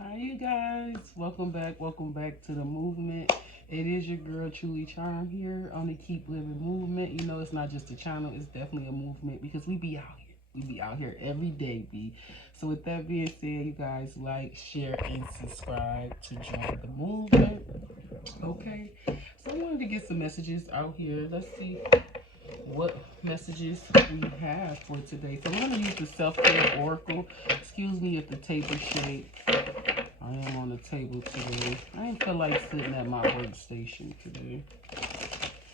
Hi, you guys. Welcome back. Welcome back to the movement. It is your girl, Truly Charm, here on the Keep Living movement. You know, it's not just a channel, it's definitely a movement because we be out here. We be out here every day, B. So, with that being said, you guys like, share, and subscribe to join the movement. Okay. So, I wanted to get some messages out here. Let's see what messages we have for today. So, I'm going to use the Self Care Oracle. Excuse me if the table shake. I am on the table today. I ain't feel like sitting at my workstation today.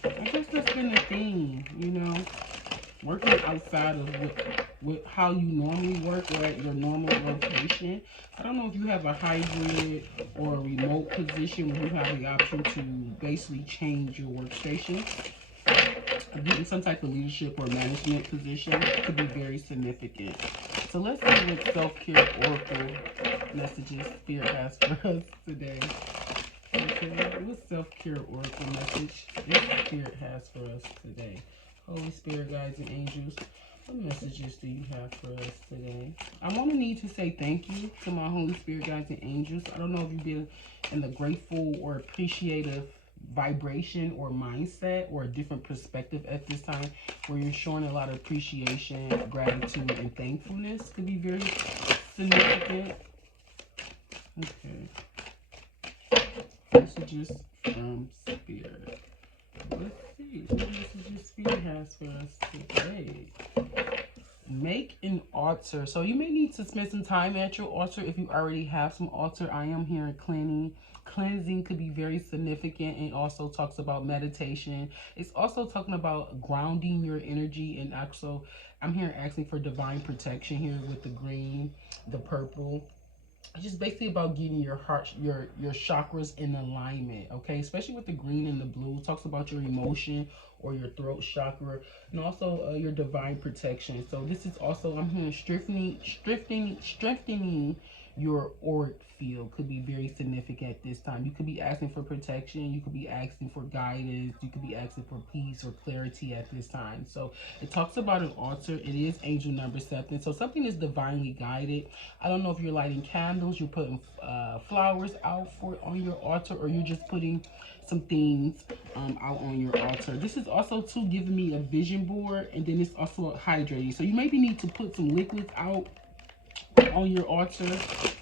I guess that's been the thing, you know, working outside of how you normally work or at your normal location. I don't know if you have a hybrid or a remote position where you have the option to basically change your workstation. Getting some type of leadership or management position could be very significant. So let's see what self-care oracle messages Spirit has for us today. Okay, what self-care oracle message this Spirit has for us today? Holy Spirit, guides, and angels, what messages do you have for us today? I want to need to say thank you to my Holy Spirit, guides, and angels. I don't know if you've been in the grateful or appreciative vibration or mindset or a different perspective at this time where you're showing a lot of appreciation, gratitude, and thankfulness could be very significant. Okay. Messages from Spirit. Let's see what messages Spirit has for us today. Make an altar. So you may need to spend some time at your altar if you already have some altar. I am hearing cleaning. Cleansing could be very significant and also talks about meditation. It's also talking about grounding your energy and also I'm here asking for divine protection here with the green, the purple. It's just basically about getting your heart, your chakras in alignment, okay? Especially with the green and the blue, it talks about your emotion or your throat chakra, and also your divine protection. So this is also I'm hearing strengthening your auric field could be very significant at this time. You could be asking for protection, you could be asking for guidance, you could be asking for peace or clarity at this time. So it talks about an altar. It is angel number 7. So something is divinely guided. I don't know if you're lighting candles, you're putting flowers out for on your altar, or you're just putting some things out on your altar. This is also too giving me a vision board, and then it's also hydrating. So you maybe need to put some liquids out on your altar,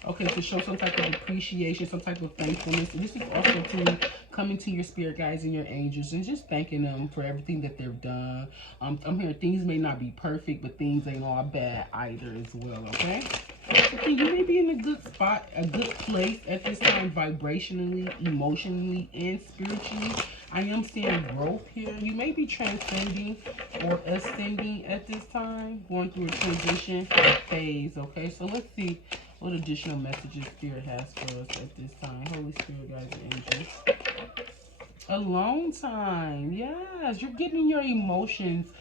okay, to show some type of appreciation, some type of thankfulness. And this is also to coming to your spirit guides and your angels and just thanking them for everything that they've done. I'm hearing things may not be perfect, but things ain't all bad either as well, okay? Okay, you may be in a good spot, a good place at this time, vibrationally, emotionally, and spiritually. I am seeing growth here. You may be transcending or ascending at this time, going through a transition phase. Okay, so let's see what additional messages Spirit has for us at this time. Holy Spirit, guides, and angels. A long time. Yes, you're getting your emotions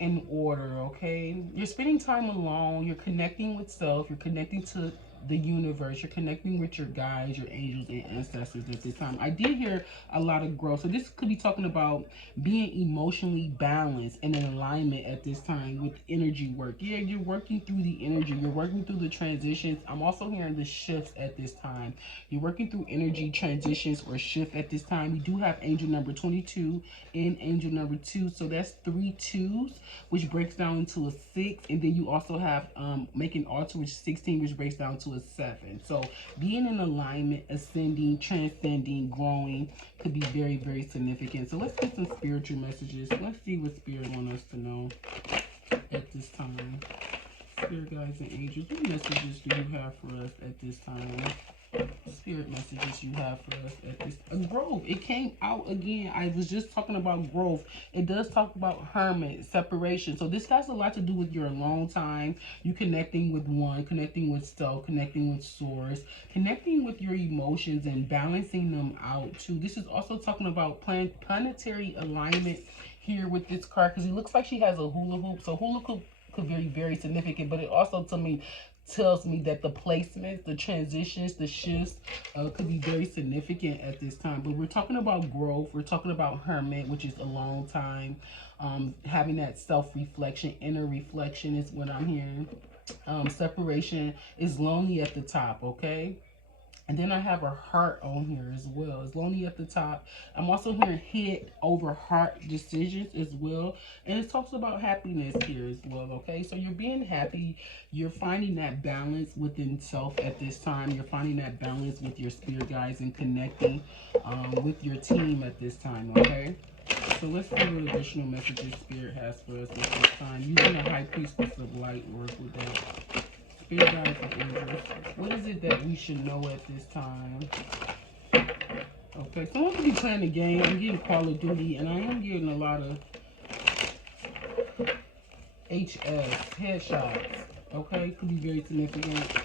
in order, okay? You're spending time alone. You're connecting with self. You're connecting to the universe. You're connecting with your guides, your angels, and ancestors at this time. I did hear a lot of growth. So this could be talking about being emotionally balanced and in alignment at this time with energy work. Yeah, you're working through the energy. You're working through the transitions. I'm also hearing the shifts at this time. You're working through energy transitions or shift at this time. We do have angel number 22 and angel number 2. So that's 3 2s, which breaks down into a 6. And then you also have making altar, which is 16, which breaks down to a 7. So being in alignment, ascending, transcending, growing could be very, very significant. So let's get some spiritual messages. Let's see what Spirit wants us to know at this time. Spirit guides and angels, what messages do you have for us at this time? Spirit messages you have for us at this growth. It came out again. I was just talking about growth. It does talk about hermit separation. So this has a lot to do with your alone time, you connecting with one, connecting with self, connecting with source, connecting with your emotions and balancing them out too. This is also talking about planetary alignment here with this card, because it looks like she has a hula hoop. So hula hoop could be very significant, but it also to me tells me that the placements, the transitions, the shifts could be very significant at this time. But we're talking about growth. We're talking about hermit, which is a long time. Having that self-reflection, inner reflection is what I'm hearing. Separation is lonely at the top, okay? And then I have a heart on here as well. It's lonely at the top. I'm also hearing head over heart decisions as well. And it talks about happiness here as well, okay? So you're being happy. You're finding that balance within self at this time. You're finding that balance with your spirit guides and connecting with your team at this time, okay? So let's see what additional messages Spirit has for us at this time. Using the High Priestess of Light work with that. Spirit guides and angels. What is it that we should know at this time? Okay, someone could be playing a game. I'm getting Call of Duty, and I am getting a lot of HS, headshots. Okay, could be very significant.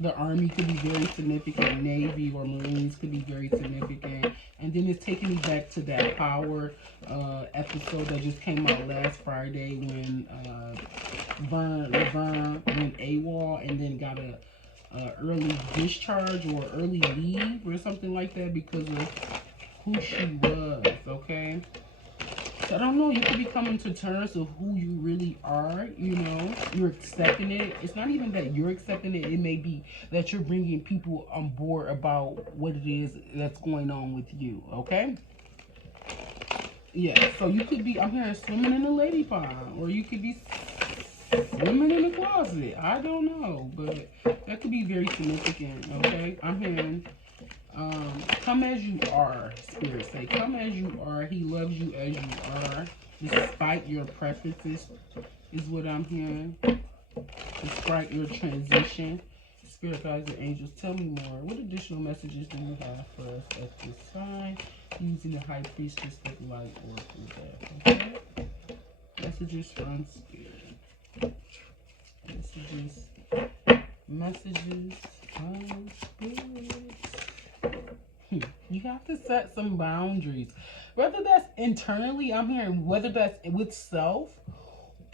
The Army could be very significant. Navy or Marines could be very significant. And then it's taking me back to that Power episode that just came out last Friday when Laverne went AWOL and then got a early discharge or early leave or something like that because of who she was, okay? So I don't know, you could be coming to terms of who you really are, you know? You're accepting it. It's not even that you're accepting it. It may be that you're bringing people on board about what it is that's going on with you, okay? Yeah, so you could be, I'm hearing swimming in a lady pond, or you could be swimming in the closet. I don't know, but that could be very significant, okay? I'm hearing come as you are, Spirit say. Come as you are. He loves you as you are, despite your preferences, is what I'm hearing. Despite your transition. Spirit guides and angels, tell me more. What additional messages do you have for us at this time? Using the High Priestess of Light oracle deck, okay? Messages from Spirit. Messages from Spirit. You have to set some boundaries. Whether that's internally, I'm hearing whether that's with self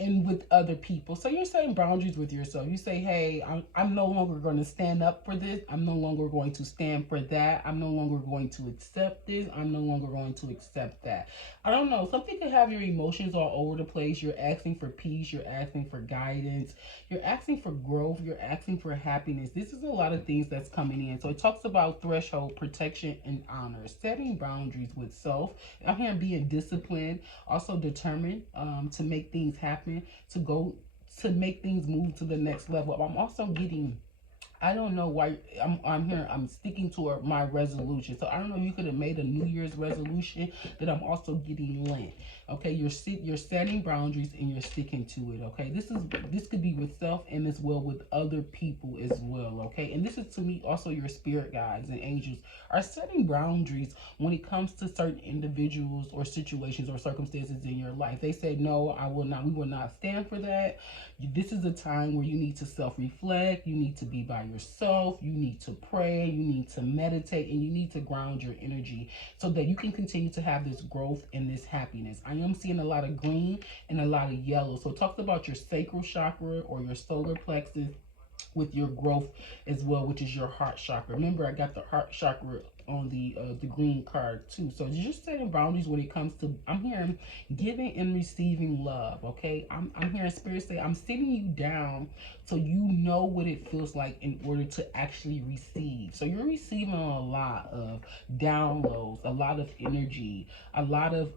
and with other people. So you're setting boundaries with yourself. You say, hey, I'm no longer going to stand up for this. I'm no longer going to stand for that. I'm no longer going to accept this. I'm no longer going to accept that. I don't know. Something could have your emotions all over the place. You're asking for peace. You're asking for guidance. You're asking for growth. You're asking for happiness. This is a lot of things that's coming in. So it talks about threshold, protection, and honor. Setting boundaries with self. I'm here being disciplined. Also determined to make things happen. To make things move to the next level. I'm also getting, I don't know why I'm here. I'm sticking to my resolution. So I don't know. You could have made a New Year's resolution that I'm also getting Lent. Okay, you're setting boundaries and you're sticking to it. Okay, this could be with self and as well with other people as well. Okay, and this is to me also your spirit guides and angels are setting boundaries when it comes to certain individuals or situations or circumstances in your life. They say no, I will not. We will not stand for that. This is a time where you need to self-reflect. You need to be by yourself. You need to pray. You need to meditate, and you need to ground your energy so that you can continue to have this growth and this happiness. I am seeing a lot of green and a lot of yellow. So it talks about your sacral chakra or your solar plexus with your growth as well, which is your heart chakra. Remember, I got the heart chakra on the green card too. So you're just setting boundaries when it comes to, I'm hearing giving and receiving love. Okay, I'm hearing spirit say I'm sitting you down so you know what it feels like in order to actually receive. So you're receiving a lot of downloads, a lot of energy, a lot of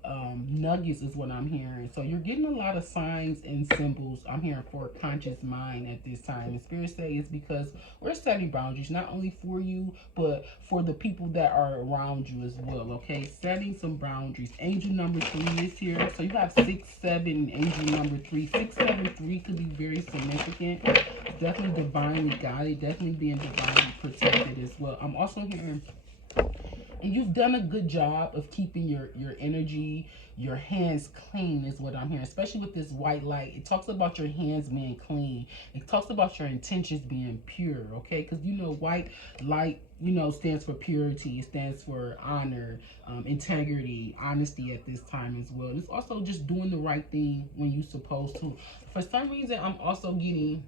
nuggets is what I'm hearing. So you're getting a lot of signs and symbols. I'm hearing for a conscious mind at this time. And spirit say it's because we're setting boundaries not only for you but for the people that are around you as well. Okay, setting some boundaries. Angel number 3 is here. So you have 6, 7, angel number 3. 6, 7, 3 could be very significant. Definitely divinely guided, definitely being divinely protected as well. I'm also hearing, and you've done a good job of keeping your energy, your hands clean is what I'm hearing, especially with this white light. It talks about your hands being clean. It talks about your intentions being pure, okay? Because, you know, white light, you know, stands for purity. It stands for honor, integrity, honesty at this time as well. It's also just doing the right thing when you're supposed to. For some reason, I'm also getting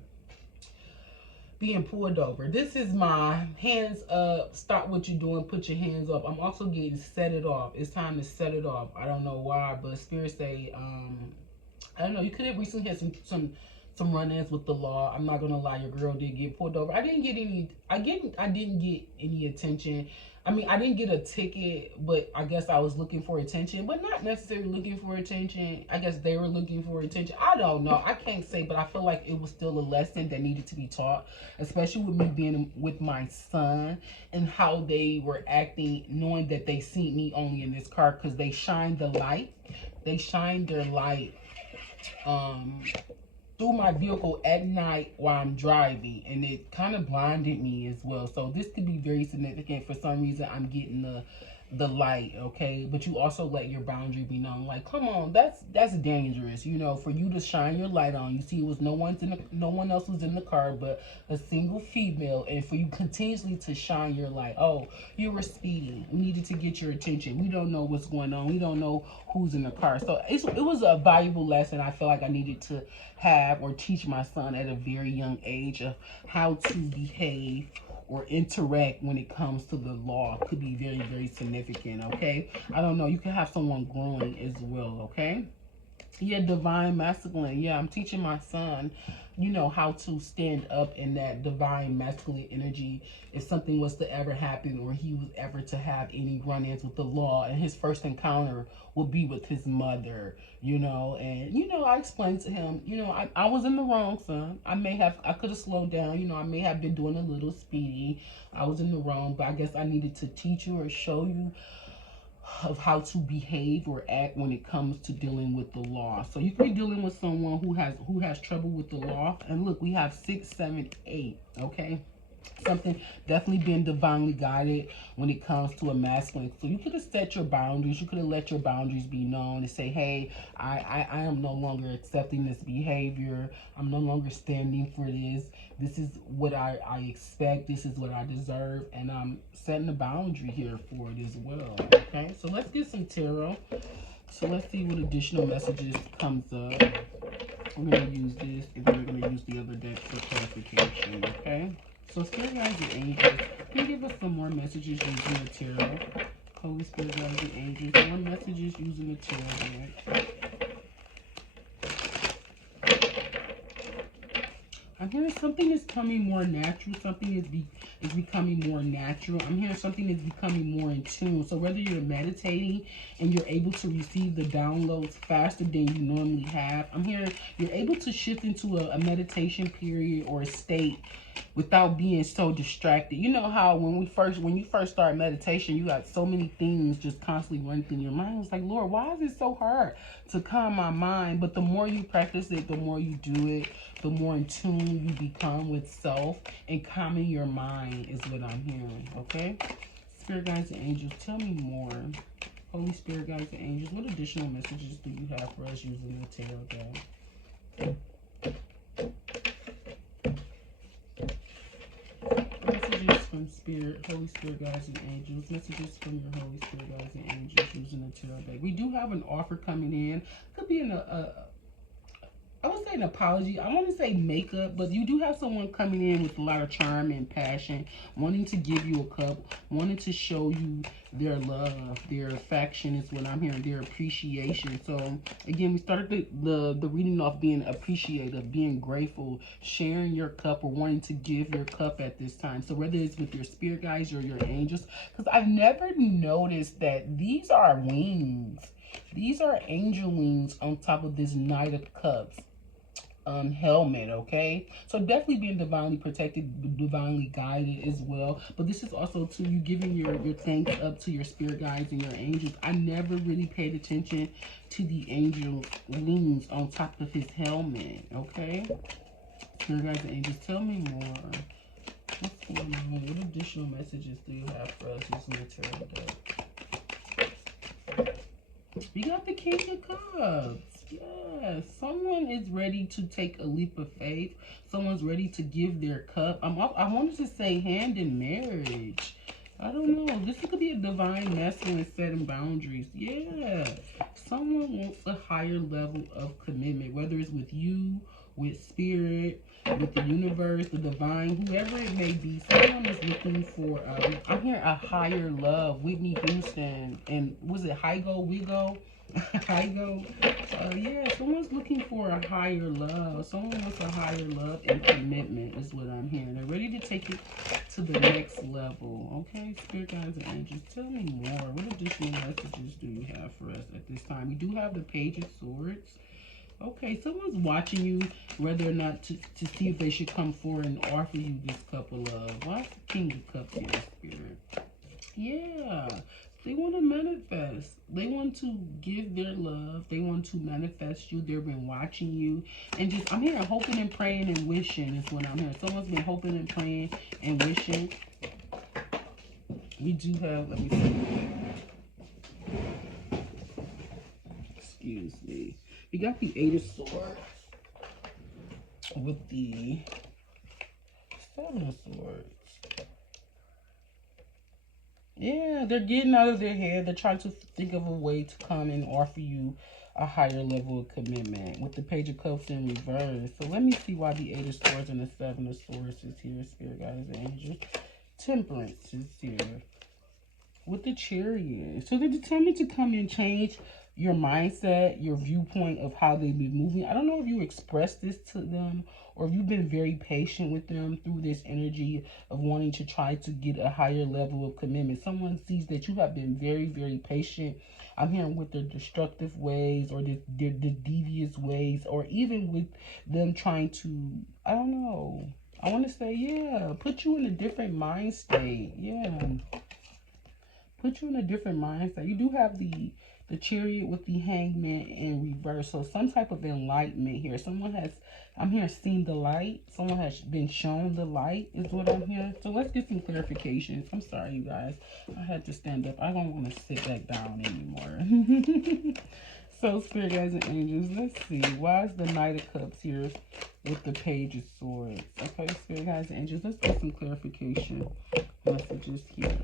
being pulled over. This is my hands up, stop what you're doing, put your hands up. I'm also getting set it off. It's time to set it off. I don't know why, but spirit say, I don't know, you could have recently had some some run-ins with the law. I'm not gonna lie, your girl did get pulled over. I didn't get any attention. I mean, I didn't get a ticket, but I guess I was looking for attention, but not necessarily looking for attention. I guess they were looking for attention. I don't know. I can't say, but I feel like it was still a lesson that needed to be taught, especially with me being with my son and how they were acting, knowing that they seen me only in this car because they shined the light. They shined their light through my vehicle at night while I'm driving, and it kind of blinded me as well. So this could be very significant. For some reason, I'm getting the light, okay? But you also let your boundary be known. Like, come on, that's dangerous, you know, for you to shine your light on. You see, it was no one else was in the car but a single female, and for you continuously to shine your light. Oh, you were speeding. We needed to get your attention. We don't know what's going on. We don't know who's in the car. So it was a valuable lesson I feel like I needed to have or teach my son at a very young age of how to behave or interact when it comes to the law. Could be very, very significant, okay? I don't know. You can have someone growing as well, okay? Yeah, divine masculine. Yeah, I'm teaching my son, you know, how to stand up in that divine masculine energy if something was to ever happen or he was ever to have any run-ins with the law. And his first encounter will be with his mother, you know. And, you know, I explained to him, you know, I was in the wrong, son. I could have slowed down. You know, I may have been doing a little speedy. I was in the wrong, but I guess I needed to teach you or show you of how to behave or act when it comes to dealing with the law. So you could be dealing with someone who has trouble with the law. And look, we have 6, 7, 8, okay? Something definitely being divinely guided when it comes to a masculine. So you could have set your boundaries. You could have let your boundaries be known and say, hey, I am no longer accepting this behavior. I'm no longer standing for this. This is what I expect. This is what I deserve. And I'm setting a boundary here for it as well. Okay, so let's get some tarot. So let's see what additional messages comes up. We're going to use this, and then we're going to use the other deck for clarification, okay? So Spirit Guides and Angels, can you give us some more messages using the tarot? Holy Spirit Guides and Angels, more messages using the tarot deck. I'm hearing something is coming more natural. Something is becoming more natural. I'm hearing something is becoming more in tune. So whether you're meditating and you're able to receive the downloads faster than you normally have, I'm hearing you're able to shift into a meditation period or a state without being so distracted. You know how when you first start meditation, you got so many things just constantly running through your mind. It's like, Lord, why is it so hard to calm my mind? But the more you practice it, the more you do it, the more in tune you become with self, and calming your mind is what I'm hearing, okay? Spirit Guides and Angels, tell me more. Holy Spirit Guides and Angels, what additional messages do you have for us using the tarot deck? Messages from Spirit, Holy Spirit Guides and Angels. Messages from your Holy Spirit Guides and Angels using the tarot deck. We do have an offer coming in. Could be I would say an apology. I want to say makeup, but you do have someone coming in with a lot of charm and passion, wanting to give you a cup, wanting to show you their love, their affection is what I'm hearing, their appreciation. So again, we started the reading off being appreciative, being grateful, sharing your cup or wanting to give your cup at this time. So whether it's with your spirit guides or your angels, because I've never noticed that these are wings. These are angel wings on top of this Knight of Cups helmet, okay? So definitely being divinely protected, divinely guided as well. But this is also to you giving your thanks up to your spirit guides and your angels. I never really paid attention to the angel wings on top of his helmet, okay? Spirit guides and angels, tell me more. What's going on? What additional messages do you have for us using the tarot deck? We got the King of Cups. Yes, someone is ready to take a leap of faith. Someone's ready to give their cup. I wanted to say hand in marriage. I don't know. This could be a divine masculine setting boundaries. Yeah, someone wants a higher level of commitment, whether it's with you, with spirit, with the universe, the divine, whoever it may be. Someone is looking for, I'm hearing a higher love. Whitney Houston, and was it Hygo, Wigo? I go, yeah, someone's looking for a higher love. Someone wants a higher love and commitment is what I'm hearing. They're ready to take it to the next level. Okay, spirit guides and angels, tell me more. What additional messages do you have for us at this time? We do have the Page of Swords. Okay, someone's watching you whether or not to see if they should come forward and offer you this cup of love. Why is the King of Cups here, spirit? Yeah, they want to manifest. They want to give their love. They want to manifest you. They've been watching you. And just, I'm hearing hoping and praying and wishing is what I'm hearing. Someone's been hoping and praying and wishing. We do have, let me see. Excuse me. We got the Eight of Swords with the Seven of Swords. Yeah, they're getting out of their head. They're trying to think of a way to come and offer you a higher level of commitment with the Page of Cups in reverse. So let me see why the Eight of Swords and the Seven of Swords is here, spirit guides and angels. Temperance is here with the Chariot. So they're determined to come and change your mindset, your viewpoint of how they've been moving. I don't know if you expressed this to them or if you've been very patient with them through this energy of wanting to try to get a higher level of commitment. Someone sees that you have been very, very patient. I'm hearing with their destructive ways or the devious ways, or even with them trying to, I don't know. I want to say, yeah, put you in a different mind state. Yeah. Put you in a different mindset. You do have the Chariot with the Hangman in reverse. So some type of enlightenment here. Someone has, I'm here, seen the light. Someone has been shown the light is what I'm hearing. So let's get some clarifications. I'm sorry, you guys. I had to stand up. I don't want to sit back down anymore. So, spirit guides and angels, let's see. Why is the Knight of Cups here with the Page of Swords? Okay, spirit guides and angels, let's get some clarification messages here.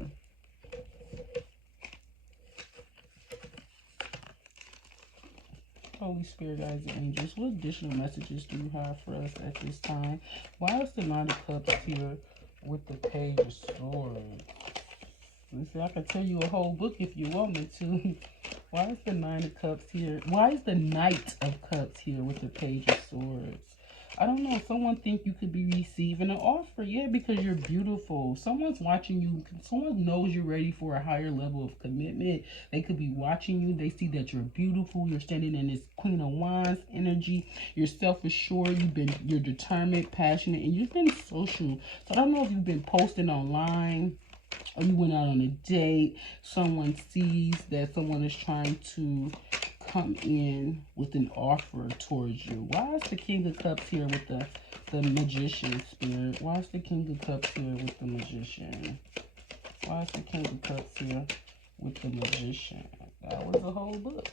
Holy Spirit, guides, and angels, what additional messages do you have for us at this time? Why is the Nine of Cups here with the Page of Swords? Listen, I can tell you a whole book if you want me to. Why is the Nine of Cups here? Why is the Knight of Cups here with the Page of Swords? I don't know. Someone think you could be receiving an offer. Yeah, because you're beautiful. Someone's watching you. Someone knows you're ready for a higher level of commitment. They could be watching you. They see that you're beautiful. You're standing in this Queen of Wands energy. You're self-assured. You're determined, passionate, and you've been social. So I don't know if you've been posting online or you went out on a date. Someone sees that someone is trying to come in with an offer towards you. Why is the King of Cups here with the Magician spirit? Why is the King of Cups here with the Magician? Why is the King of Cups here with the Magician? That was a whole book.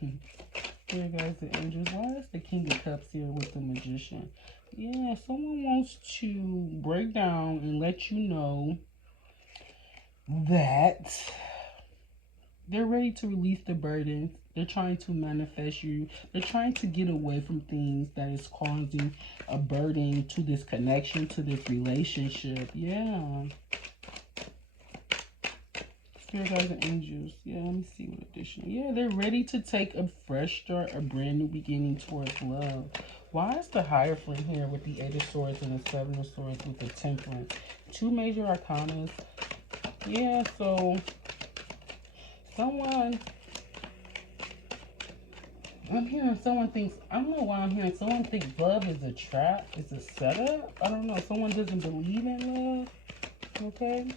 Here, guys, the angels. Why is the King of Cups here with the Magician? Yeah, someone wants to break down and let you know that they're ready to release the burdens. They're trying to manifest you. They're trying to get away from things that is causing a burden to this connection, to this relationship. Yeah. Spirit guides and angels. Yeah, let me see what additional. Yeah, they're ready to take a fresh start, a brand new beginning towards love. Why is the Hierophant here with the Eight of Swords and the Seven of Swords with the Temperance? Two major arcanas. Yeah, so someone, I'm hearing someone thinks, I don't know why I'm hearing someone thinks love is a trap, it's a setup. I don't know, someone doesn't believe in love, okay?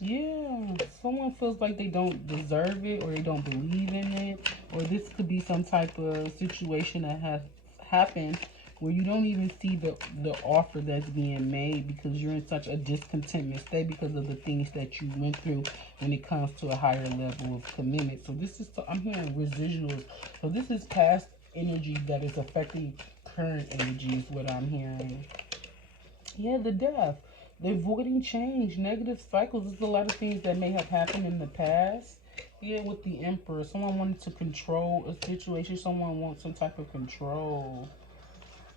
Yeah, someone feels like they don't deserve it or they don't believe in it, or this could be some type of situation that has happened where you don't even see the offer that's being made because you're in such a discontentment state because of the things that you went through when it comes to a higher level of commitment. So this is, I'm hearing residuals. So this is past energy that is affecting current energy is what I'm hearing. Yeah, the Death. They're avoiding change, negative cycles. There's a lot of things that may have happened in the past. Yeah, with the Emperor. Someone wanted to control a situation. Someone wants some type of control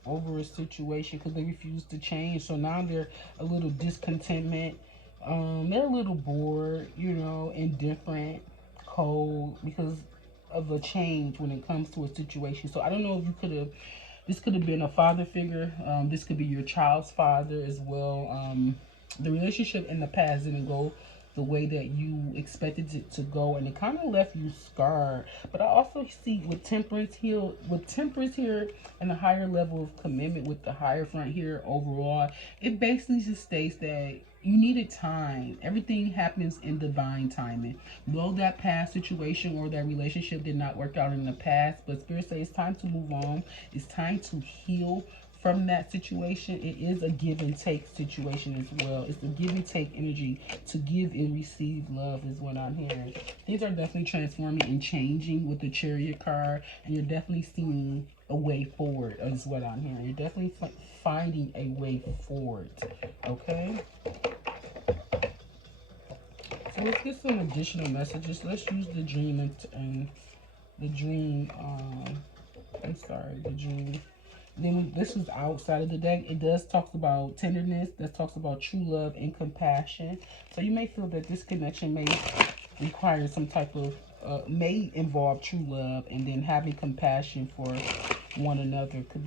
over a situation because they refuse to change. So now they're a little discontentment. They're a little bored, you know, indifferent, cold because of a change when it comes to a situation. So I don't know if you could have, this could have been a father figure. This could be your child's father as well. The relationship in the past didn't go the way that you expected it to go, and it kind of left you scarred. But I also see with temperance here, and the higher level of commitment with the higher front here overall, it basically just states that you needed time. Everything happens in divine timing. Though that past situation or that relationship did not work out in the past, but Spirit says it's time to move on. It's time to heal from that situation. It is a give and take situation as well. It's a give and take energy to give and receive love is what I'm hearing. Things are definitely transforming and changing with the Chariot card, and you're definitely seeing a way forward is what I'm hearing. You're definitely finding a way forward. Okay? So let's get some additional messages. Let's use the dream and the dream, the dream. Then this is outside of the deck. It does talk about tenderness. That talks about true love and compassion. So you may feel that this connection may require some type of, may involve true love, and then having compassion for one another could be